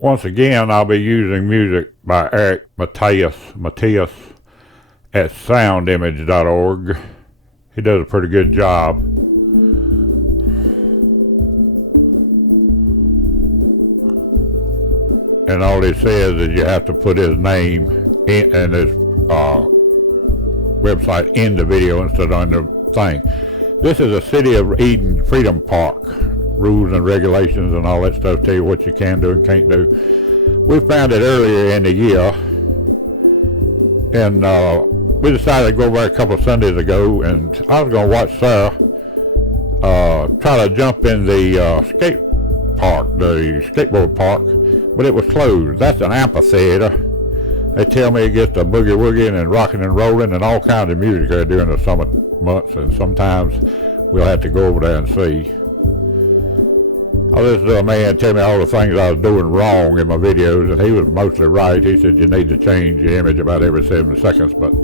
Once again, I'll be using music by Eric Matthias at soundimage.org. He does a pretty good job. And all he says is you have to put his name in, and his website in the video instead of on the thing. This is a City of Eden Freedom Park. Rules and regulations and all that stuff tell you what you can do and can't do. We found it earlier in the year, and we decided to go there a couple of Sundays ago, and I was going to watch Sarah try to jump in the skateboard park, but it was closed. That's an amphitheater. They tell me it gets to boogie woogie and rocking and rolling and all kinds of music there during the summer months, and sometimes we'll have to go over there and see. I listened to a man tell me all the things I was doing wrong in my videos, and he was mostly right. He said you need to change your image about every 7 seconds, but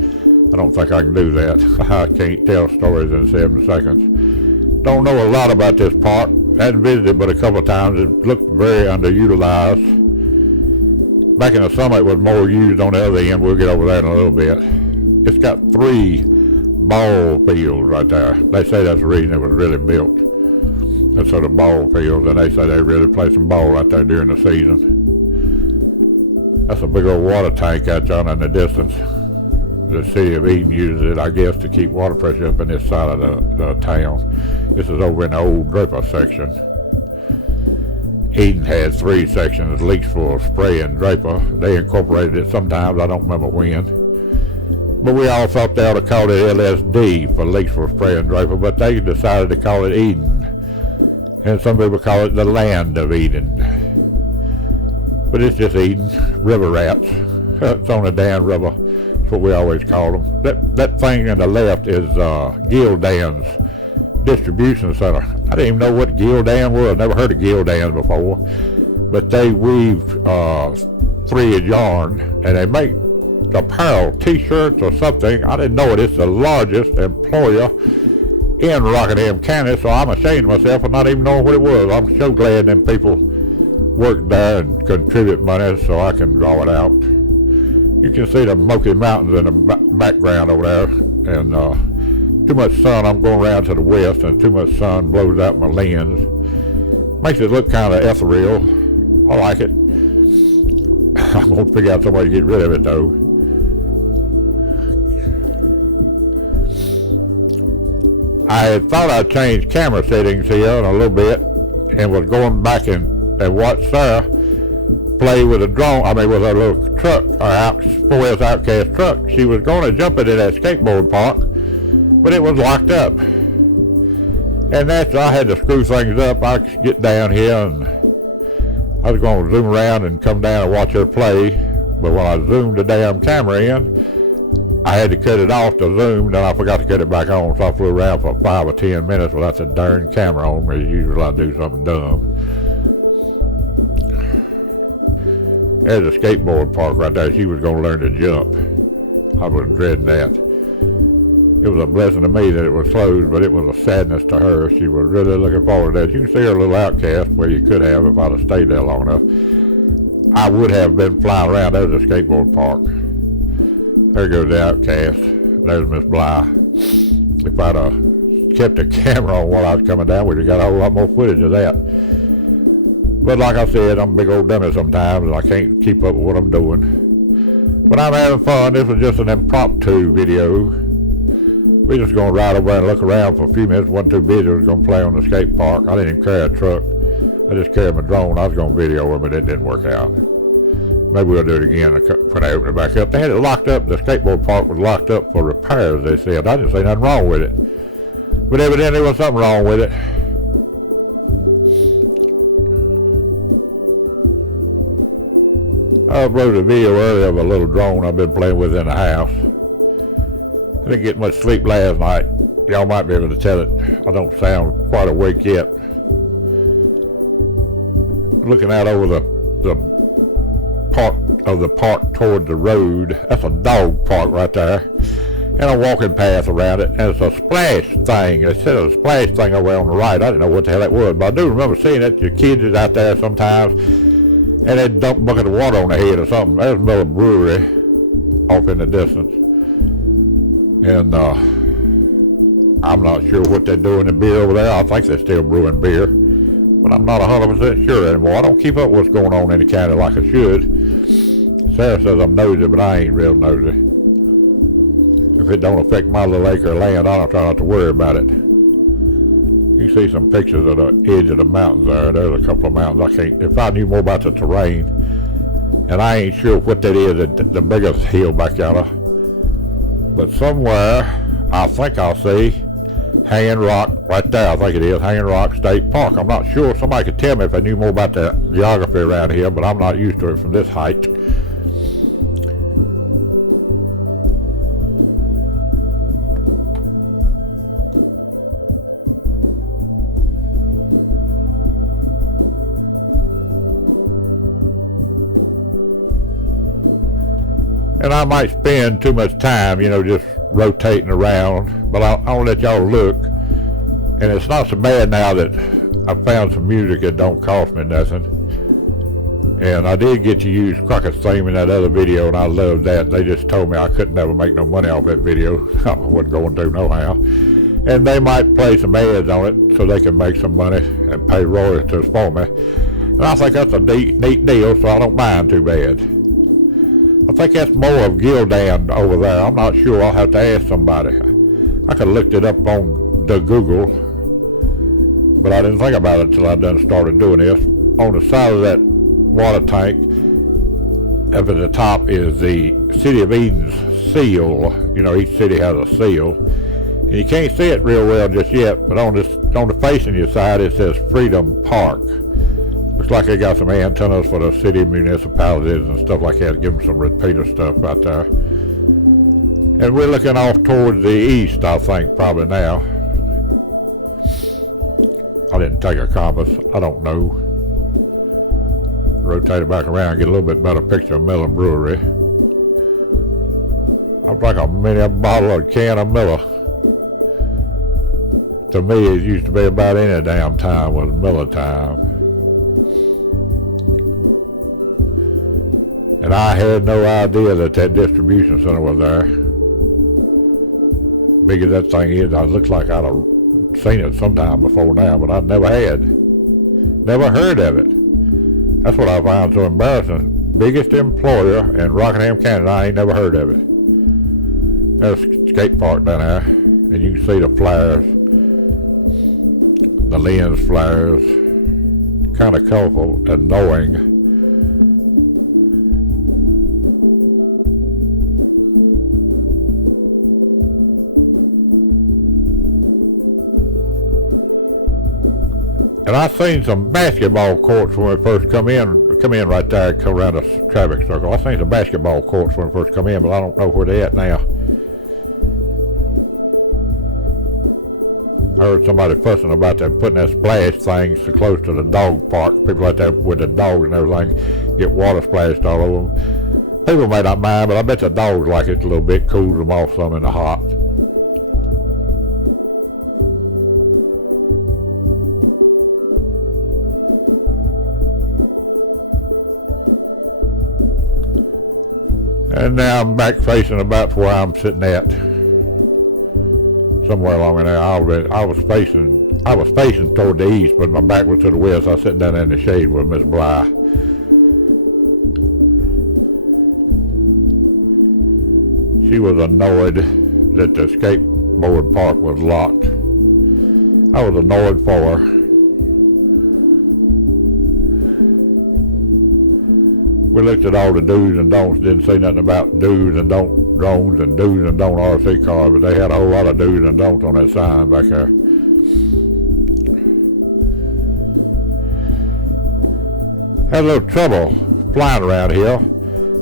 I don't think I can do that. I can't tell stories in 7 seconds. Don't know a lot about this park. Hadn't visited but a couple of times. It looked very underutilized. Back in the summer it was more used on the other end. We'll get over there in a little bit. It's got 3 ball fields right there. They say that's the reason it was really built. That's sort of ball fields, and they say they really play some ball right there during the season. That's a big old water tank out there in the distance. The City of Eden uses it, I guess, to keep water pressure up in this side of the town. This is over in the old Draper section. Eden had 3 sections, Leaksville, Spray, and Draper. They incorporated it sometimes, I don't remember when. But we all thought they ought to call it LSD for Leaksville, Spray, and Draper, but they decided to call it Eden. And some people call it the Land of Eden. But it's just Eden, river rats. It's on a damn river. That's what we always call them. That thing on the left is GilDan's distribution center. I didn't even know what GilDan was. Never heard of GilDan before. But they weave thread yarn, and they make apparel, t-shirts or something. I didn't know it. It's the largest employer in Rockingham County, so I'm ashamed of myself for not even knowing what it was. I'm so glad them people work there and contribute money so I can draw it out. You can see the Smoky Mountains in the background over there, and too much sun. I'm going around to the west, and too much sun blows out my lens. Makes it look kind of ethereal. I like it. I'm going to figure out some way to get rid of it, though. I had thought I'd change camera settings here in a little bit, and was going back and watch Sarah play with a drone, with a little truck, or 4S Outcast truck. She was going to jump into that skateboard park, but it was locked up. And I had to screw things up. I could get down here, and I was going to zoom around and come down and watch her play, but when I zoomed the damn camera in, I had to cut it off to zoom, then I forgot to cut it back on, so I flew around for 5 or 10 minutes without the darn camera on me. Usually I do something dumb. There's a skateboard park right there. She was going to learn to jump. I was dreading that. It was a blessing to me that it was closed, but it was a sadness to her. She was really looking forward to that. You can see her little outcast where you could have if I'd have stayed there long enough. I would have been flying around. There's a skateboard park. There goes the outcast. There's Miss Bly. If I'd have kept the camera on while I was coming down, we'd have got a whole lot more footage of that. But like I said, I'm a big old dummy sometimes, and I can't keep up with what I'm doing. But I'm having fun. This was just an impromptu video. We're just going to ride over and look around for a few minutes. Wasn't too busy. I was going to play on the skate park. I didn't even carry a truck. I just carried my drone. I was going to video it, but it didn't work out. Maybe we'll do it again when I open it back up. They had it locked up. The skateboard park was locked up for repairs, they said. I didn't see nothing wrong with it. But evidently there was something wrong with it. I uploaded a video earlier of a little drone I've been playing with in the house. I didn't get much sleep last night. Y'all might be able to tell it. I don't sound quite awake yet. Looking out over the part of the park toward the road. That's a dog park right there. And a walking path around it. And it's a splash thing. They said a splash thing over on the right. I didn't know what the hell that was, but I do remember seeing it. Your kids is out there sometimes. and they'd dump a bucket of water on their head or something. There's another brewery off in the distance. And I'm not sure what they're doing in beer over there. I think they're still brewing beer, but I'm not 100% sure anymore. I don't keep up with what's going on in the county like I should. Sarah says I'm nosy, but I ain't real nosy. If it don't affect my little acre of land, I don't try not to worry about it. You see some pictures of the edge of the mountains there. There's a couple of mountains. If I knew more about the terrain, and I ain't sure what that is, the biggest hill back yonder. But somewhere, I think I'll see Hanging Rock right there. I think it is Hanging Rock State Park. I'm not sure. Somebody could tell me if I knew more about the geography around here, but I'm not used to it from this height. And I might spend too much time, just rotating around, but I'll let y'all look. And it's not so bad now that I found some music that don't cost me nothing. And I did get to use Crockett's theme in that other video, and I loved that. They just told me I couldn't never make no money off that video. I wasn't going to no how. And they might play some ads on it so they can make some money and pay royalties for me. And I think that's a neat deal, so I don't mind too bad. I think that's more of GilDan over there. I'm not sure. I'll have to ask somebody. I could have looked it up on the Google, but I didn't think about it until I done started doing this. On the side of that water tank, up at the top is the City of Eden's seal. Each city has a seal. And you can't see it real well just yet, but on the facing your side it says Freedom Park. Looks like they got some antennas for the city municipalities and stuff like that, give them some repeater stuff out there. And we're looking off towards the east, I think, probably now. I didn't take a compass, I don't know. Rotate it back around, get a little bit better picture of Miller Brewery. I'm like a mini bottle or can of Miller. To me, it used to be about any damn time was Miller time. And I had no idea that distribution center was there. Big as that thing is, it looks like I'd have seen it sometime before now, but I never had. Never heard of it. That's what I found so embarrassing. Biggest employer in Rockingham County, I ain't never heard of it. There's a skate park down there, and you can see the flares, the lens flares, kind of colorful, annoying. And I seen some basketball courts when we first come in right there, come around the traffic circle. I seen some basketball courts when we first come in, but I don't know where they at now. I heard somebody fussing about that, putting that splash thing so close to the dog park. People like that with the dogs and everything get water splashed all over them. People may not mind, but I bet the dogs like it a little bit, cools them off some in the hot. And now I'm back facing about where I'm sitting at. Somewhere along in there. I was facing toward the east, but my back was to the west. I was sitting down there in the shade with Miss Bly. She was annoyed that the skateboard park was locked. I was annoyed for her. We looked at all the do's and don'ts, didn't say nothing about do's and don't drones and do's and don't RC cars, but they had a whole lot of do's and don'ts on that sign back there. Had a little trouble flying around here.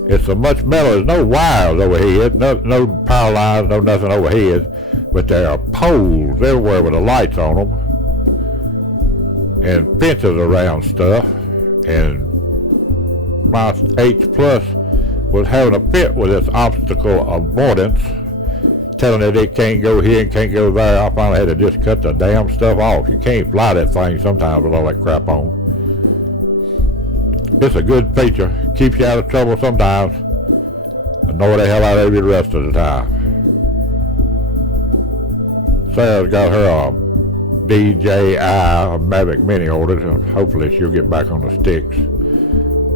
It's so much metal, there's no wires overhead, no power lines, no nothing overhead, but there are poles everywhere with the lights on them and fences around stuff. And my H Plus was having a fit with this obstacle avoidance, telling it it can't go here and can't go there. I finally had to just cut the damn stuff off. You can't fly that thing sometimes with all that crap on. It's a good feature. Keeps you out of trouble sometimes. Annoy the hell out of you the rest of the time. Sarah's got her DJI Mavic Mini ordered, and hopefully she'll get back on the sticks.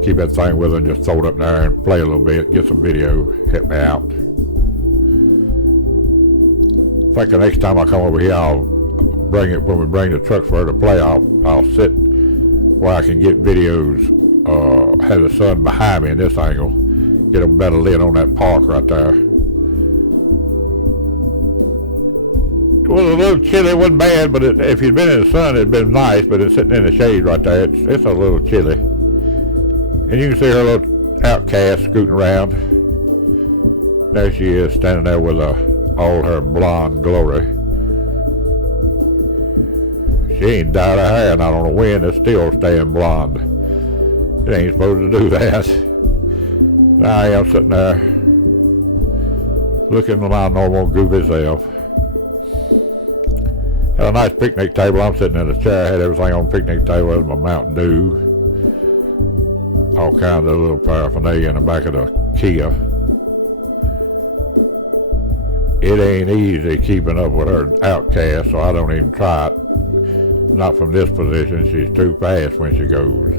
Keep that thing with her and just throw it up there and play a little bit, get some video, help me out. I think the next time I come over here, I'll bring it, when we bring the truck for her to play, I'll sit where I can get videos, have the sun behind me in this angle, get a better lit on that park right there. It was a little chilly, it wasn't bad, but if you'd been in the sun, it'd been nice, but it's sitting in the shade right there, it's a little chilly. And you can see her little outcast scooting around. There she is, standing there with all her blonde glory. She ain't dyed her hair, not on the wind, it's still staying blonde. It ain't supposed to do that. Now I am sitting there, looking at my normal goofy self. Had a nice picnic table. I'm sitting in a chair, had everything on the picnic table. There's my Mountain Dew. All kinds of little paraphernalia in the back of the Kia. It ain't easy keeping up with her outcast, so I don't even try it. Not from this position, she's too fast when she goes.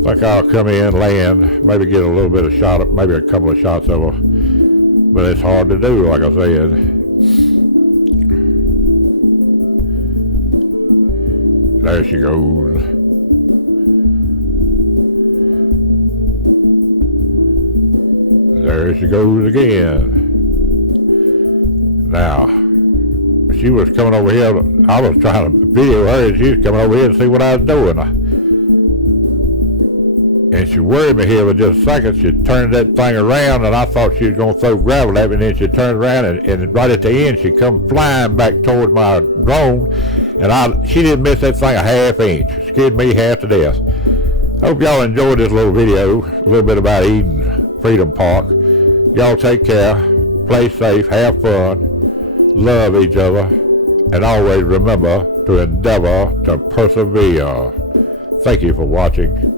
I think I'll come in, land, maybe get a little bit of shot, maybe a couple of shots of her. But it's hard to do, like I said. There she goes. There she goes again. Now, she was coming over here. I was trying to video her, and she was coming over here to see what I was doing. And she worried me here for just a second. She turned that thing around, and I thought she was going to throw gravel at me, and then she turned around, and right at the end, she come flying back towards my drone, and she didn't miss that thing a half inch. Scared me half to death. I hope y'all enjoyed this little video, a little bit about Eden Freedom Park. Y'all take care, play safe, have fun, love each other, and always remember to endeavor to persevere. Thank you for watching.